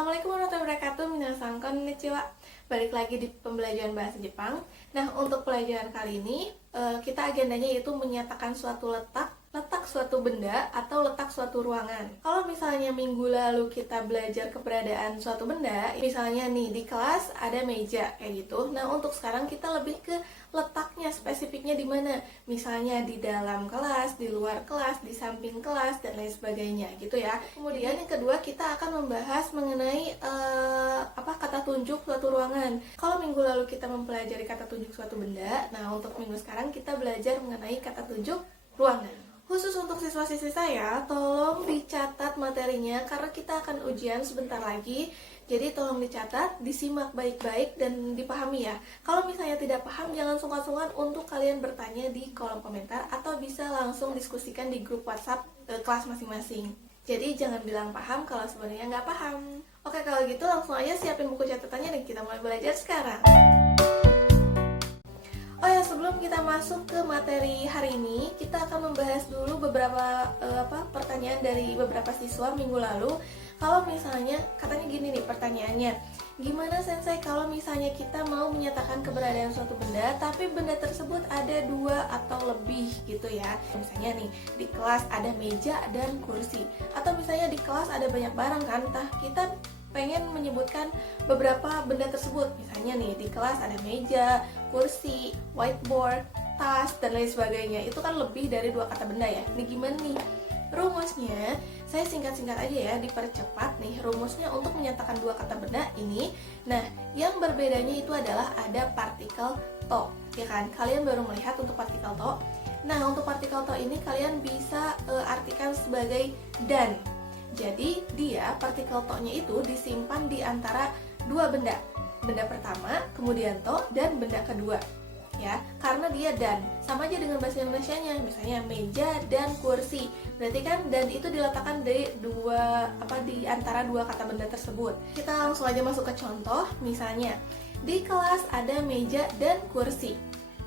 Assalamualaikum warahmatullahi wabarakatuh. Minasan konnichiwa. Balik lagi di pembelajaran bahasa Jepang. Nah, untuk pelajaran kali ini kita agendanya yaitu menyatakan suatu letak suatu benda atau letak suatu ruangan. Kalau misalnya minggu lalu kita belajar keberadaan suatu benda, misalnya nih di kelas ada meja kayak gitu. Nah, untuk sekarang kita lebih ke letaknya, spesifiknya di mana. Misalnya di dalam kelas, di luar kelas, di samping kelas dan lain sebagainya gitu ya. Kemudian yang kedua kita akan membahas mengenai kata tunjuk suatu ruangan. Kalau minggu lalu kita mempelajari kata tunjuk suatu benda, nah untuk minggu sekarang kita belajar mengenai kata tunjuk ruangan. Khusus untuk siswa-siswi saya, tolong dicatat materinya karena kita akan ujian sebentar lagi. Jadi tolong dicatat, disimak baik-baik dan dipahami ya. Kalau misalnya tidak paham, jangan sungkan-sungkan untuk kalian bertanya di kolom komentar atau bisa langsung diskusikan di grup WhatsApp kelas masing-masing. Jadi jangan bilang paham kalau sebenarnya nggak paham. Oke, kalau gitu langsung aja siapin buku catatannya dan kita mulai belajar sekarang. Oh ya, sebelum kita masuk ke materi hari ini, kita akan membahas dulu beberapa pertanyaan dari beberapa siswa minggu lalu. Kalau misalnya, katanya gini nih pertanyaannya, gimana Sensei kalau misalnya kita mau menyatakan keberadaan suatu benda, tapi benda tersebut ada dua atau lebih gitu ya. Misalnya nih, di kelas ada meja dan kursi. Atau misalnya di kelas ada banyak barang kan, entah kita pengen menyebutkan beberapa benda tersebut. Misalnya nih, di kelas ada meja, kursi, whiteboard, tas, dan lain sebagainya. Itu kan lebih dari dua kata benda ya. Ini gimana nih? Rumusnya, saya singkat-singkat aja ya, dipercepat nih rumusnya untuk menyatakan dua kata benda ini. Nah, yang berbedanya itu adalah ada partikel to, ya kan? Kalian baru melihat untuk partikel to. Nah, untuk partikel to ini kalian bisa artikan sebagai dan. Jadi, dia partikel to-nya itu disimpan di antara dua benda. Benda pertama, kemudian to, dan benda kedua. Ya, karena dia dan. Sama aja dengan bahasa Indonesianya, misalnya meja dan kursi. Berarti kan dan itu diletakkan di antara dua kata benda tersebut. Kita langsung aja masuk ke contoh, misalnya di kelas ada meja dan kursi.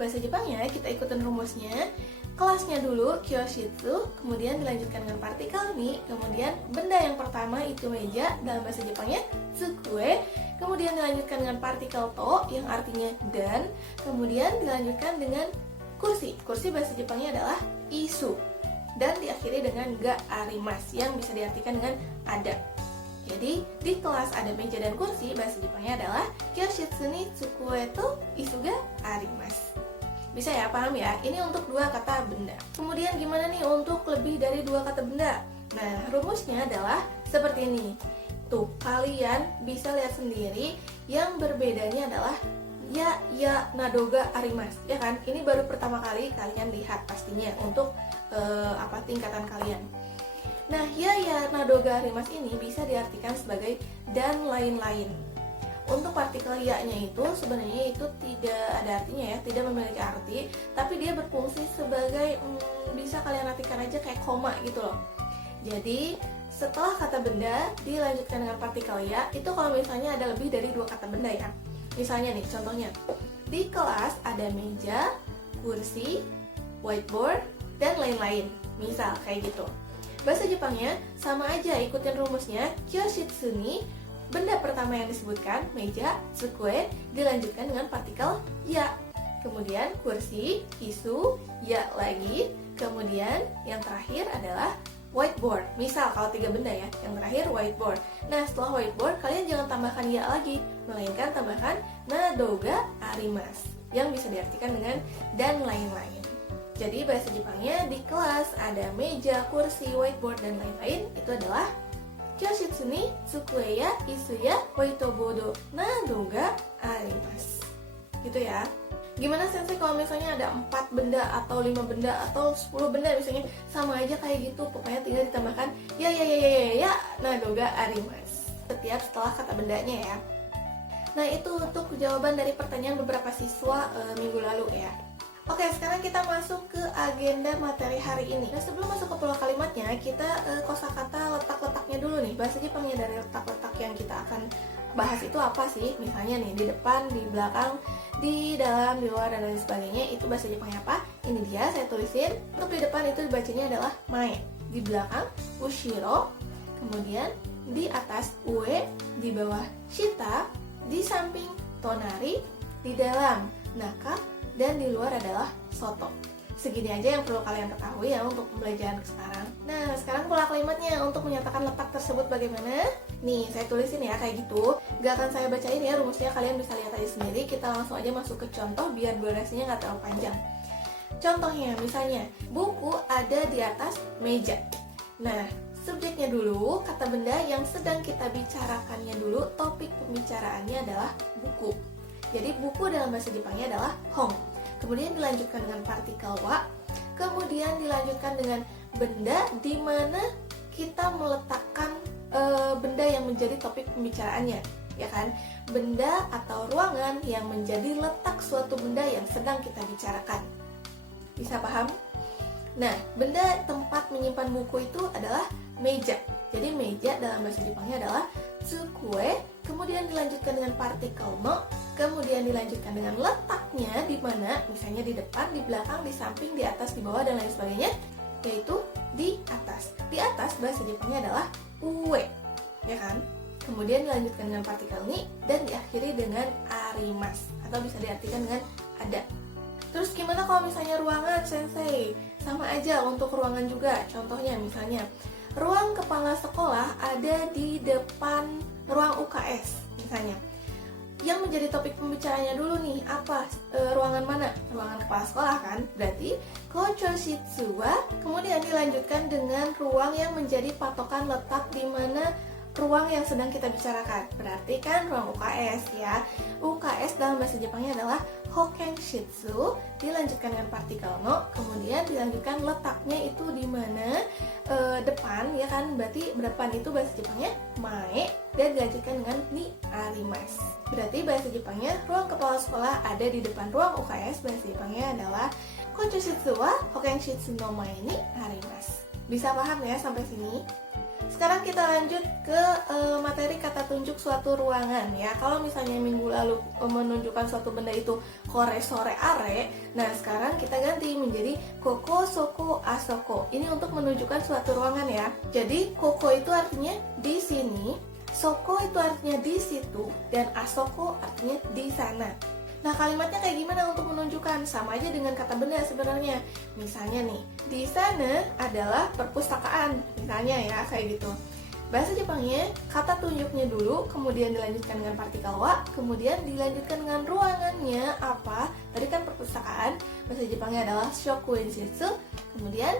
Bahasa Jepangnya kita ikutin rumusnya. Kelasnya dulu kyoshitsu, kemudian dilanjutkan dengan partikel ni, kemudian benda yang pertama itu meja, dalam bahasa Jepangnya tsukue, kemudian dilanjutkan dengan partikel to yang artinya dan, kemudian dilanjutkan dengan kursi. Kursi bahasa Jepangnya adalah isu, dan diakhiri dengan ga arimasu yang bisa diartikan dengan ada. Jadi di kelas ada meja dan kursi, bahasa Jepangnya adalah kyoshitsu ni tsukue to isu ga arimasu. Bisa ya, paham ya? Ini untuk dua kata benda. Kemudian gimana nih untuk lebih dari dua kata benda? Nah, rumusnya adalah seperti ini. Tuh, kalian bisa lihat sendiri, yang berbedanya adalah ya, nadoga, arimas. Ya kan? Ini baru pertama kali kalian lihat pastinya untuk tingkatan kalian. Nah, ya, nadoga, arimas ini bisa diartikan sebagai dan lain-lain. Untuk partikel ya-nya itu sebenarnya itu tidak ada artinya ya, tidak memiliki arti, tapi dia berfungsi sebagai bisa kalian artikan aja kayak koma gitu loh. Jadi setelah kata benda dilanjutkan dengan partikel ya, itu kalau misalnya ada lebih dari dua kata benda ya. Misalnya nih contohnya, di kelas ada meja, kursi, whiteboard, dan lain-lain. Misal kayak gitu. Bahasa Jepangnya sama aja, ikutin rumusnya kyoshitsu ni. Benda pertama yang disebutkan, meja, tsukue, dilanjutkan dengan partikel ya. Kemudian kursi, isu, ya lagi. Kemudian yang terakhir adalah whiteboard. Misal kalau tiga benda ya, yang terakhir whiteboard. Nah, setelah whiteboard kalian jangan tambahkan ya lagi, melainkan tambahkan nadoga arimasu yang bisa diartikan dengan dan lain-lain. Jadi bahasa Jepangnya di kelas ada meja, kursi, whiteboard, dan lain-lain, itu adalah kyoshitsu ni tsukue ya isu ya whiteboard nado ga arimasu. Gitu ya. Gimana Sensei kalau misalnya ada 4 benda atau 5 benda atau 10 benda misalnya, sama aja kayak gitu, pokoknya tinggal ditambahkan ya nado ga arimasu setiap setelah kata bendanya ya. Nah, itu untuk jawaban dari pertanyaan beberapa siswa minggu lalu ya. Oke, sekarang kita masuk ke agenda materi hari ini. Nah, sebelum masuk ke pola kalimatnya, kita kosakata letak-letaknya dulu nih. Bahasa Jepangnya dari letak-letak yang kita akan bahas itu apa sih? Misalnya nih, di depan, di belakang, di dalam, di luar, dan lain sebagainya. Itu bahasa Jepangnya apa? Ini dia, saya tulisin. Untuk di depan itu dibacanya adalah mae. Di belakang, ushiro. Kemudian di atas ue, di di bawah shita, di samping tonari, di dalam naka, dan di luar adalah soto. Segini aja yang perlu kalian ketahui ya untuk pembelajaran sekarang. Nah, sekarang pola kalimatnya untuk menyatakan letak tersebut bagaimana? Nih, saya tulisin ya kayak gitu. Gak akan saya bacain ya rumusnya, kalian bisa lihat aja sendiri. Kita langsung aja masuk ke contoh biar durasinya nggak terlalu panjang. Contohnya, misalnya, buku ada di atas meja. Nah, subjeknya dulu, kata benda yang sedang kita bicarakannya dulu, topik pembicaraannya adalah buku. Jadi buku dalam bahasa Jepangnya adalah hong. Kemudian dilanjutkan dengan partikel wa, kemudian dilanjutkan dengan benda di mana kita meletakkan benda yang menjadi topik pembicaraannya, ya kan? Benda atau ruangan yang menjadi letak suatu benda yang sedang kita bicarakan. Bisa paham? Nah, benda tempat menyimpan buku itu adalah meja. Jadi meja dalam bahasa Jepangnya adalah tsukue, kemudian dilanjutkan dengan partikel no, kemudian dilanjutkan dengan letaknya di mana, misalnya di depan, di belakang, di samping, di atas, di bawah, dan lain sebagainya, yaitu di atas. Di atas bahasa Jepangnya adalah ue, ya kan? Kemudian dilanjutkan dengan partikel ni dan diakhiri dengan arimas, atau bisa diartikan dengan ada. Terus gimana kalau misalnya ruangan, sensei? Sama aja untuk ruangan juga. Contohnya misalnya, ruang kepala sekolah ada di depan ruang UKS, misalnya. Yang menjadi topik pembicaranya dulu nih, apa? Ruangan mana? Ruangan kepala sekolah kan? Berarti kocho shitsuwa, kemudian dilanjutkan dengan ruang yang menjadi patokan letak di mana ruang yang sedang kita bicarakan. Berarti kan ruang UKS ya. UKS dalam bahasa Jepangnya adalah hoken shitsu, dilanjutkan dengan partikel no, kemudian dilanjutkan letaknya itu di mana, depan ya kan, berarti depan itu bahasa Jepangnya mae, dan dilanjutkan dengan ni arimas. Berarti bahasa Jepangnya ruang kepala sekolah ada di depan ruang UKS, bahasa Jepangnya adalah kocho shitsu wa hoken shitsu no mae ni arimas. Bisa paham ya sampai sini? Sekarang kita lanjut ke materi kata tunjuk suatu ruangan ya. Kalau misalnya minggu lalu menunjukkan suatu benda itu kore, sore, are, nah sekarang kita ganti menjadi koko, soko, asoko. Ini untuk menunjukkan suatu ruangan ya. Jadi koko itu artinya di sini, soko itu artinya di situ, dan asoko artinya di sana. Nah, kalimatnya kayak gimana untuk menunjukkan? Sama aja dengan kata benda sebenarnya. Misalnya nih, di sana adalah perpustakaan, misalnya ya, kayak gitu. Bahasa Jepangnya, kata tunjuknya dulu, kemudian dilanjutkan dengan partikel wa, kemudian dilanjutkan dengan ruangannya apa? Tadi kan perpustakaan, bahasa Jepangnya adalah shokuen shitsu, kemudian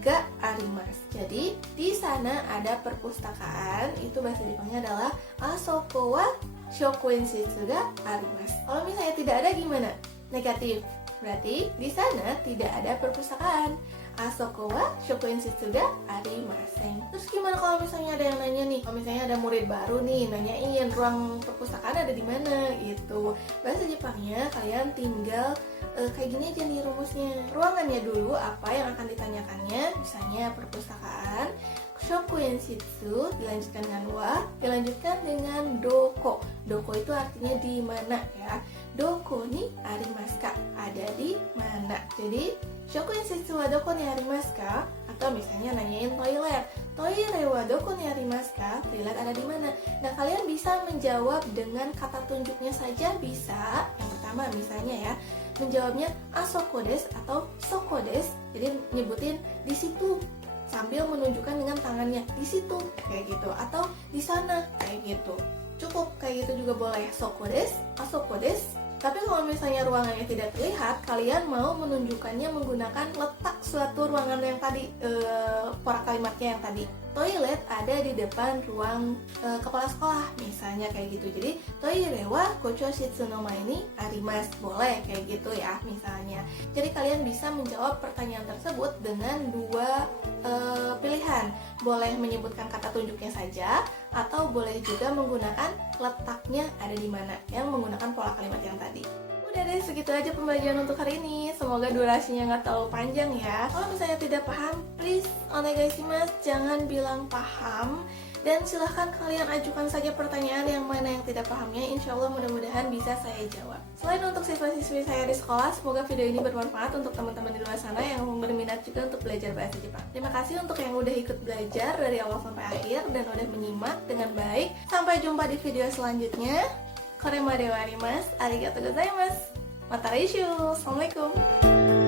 ga arimasu. Jadi, di sana ada perpustakaan, itu bahasa Jepangnya adalah asoko wa shokuen shitsu ga arimasu. Kalau misalnya tidak ada gimana? Negatif. Berarti di sana tidak ada perpustakaan. Asoko wa shokuen shitsu ga arimasen. Terus gimana kalau misalnya ada yang nanya nih? Kalau misalnya ada murid baru nih nanyain ruang perpustakaan ada di mana gitu. Bahasa Jepangnya kalian tinggal kayak gini aja nih rumusnya. Ruangannya dulu apa yang akan ditanyakannya? Misalnya perpustakaan. Shokuen shitsu dilanjutkan dengan wa, dilanjutkan dengan doko. Doko itu artinya di mana ya. Doko ni arimasu ka? Ada di mana? Jadi shokuen shitsu wa doko ni arimasu ka? Atau misalnya nanyain toilet. Toire wa doko ni arimasu ka? Toilet ada di mana? Nah, kalian bisa menjawab dengan kata tunjuknya saja bisa. Yang pertama misalnya ya, menjawabnya asoko desu atau soko desu. Jadi nyebutin di situ sambil menunjukkan dengan tangannya di situ kayak gitu, atau di sana kayak gitu. Cukup kayak gitu juga boleh, soko desu, asoko desu. Tapi kalau misalnya ruangannya tidak terlihat, kalian mau menunjukkannya menggunakan letak suatu ruangan yang tadi, pola kalimatnya yang tadi. Toilet ada di depan ruang kepala sekolah, misalnya kayak gitu. Jadi toire wa kocho shitsu no mae ni arimasu, boleh kayak gitu ya misalnya. Jadi kalian bisa menjawab pertanyaan tersebut dengan dua pilihan. Boleh menyebutkan kata tunjuknya saja, atau boleh juga menggunakan letaknya ada di mana yang menggunakan pola kalimat yang tadi. Udah deh, segitu aja pembelajaran untuk hari ini. Semoga durasinya nggak terlalu panjang ya. Kalau misalnya tidak paham, please onegaishimasu, jangan bilang paham. Dan silahkan kalian ajukan saja pertanyaan yang mana yang tidak pahamnya, insya Allah mudah-mudahan bisa saya jawab. Selain untuk siswa-siswi saya di sekolah, semoga video ini bermanfaat untuk teman-teman di luar sana yang berminat juga untuk belajar bahasa Jepang. Terima kasih untuk yang udah ikut belajar dari awal sampai akhir dan udah menyimak dengan baik. Sampai jumpa di video selanjutnya. Korema dewa arimasu, arigatou gozaimasu. Mata Assalamualaikum.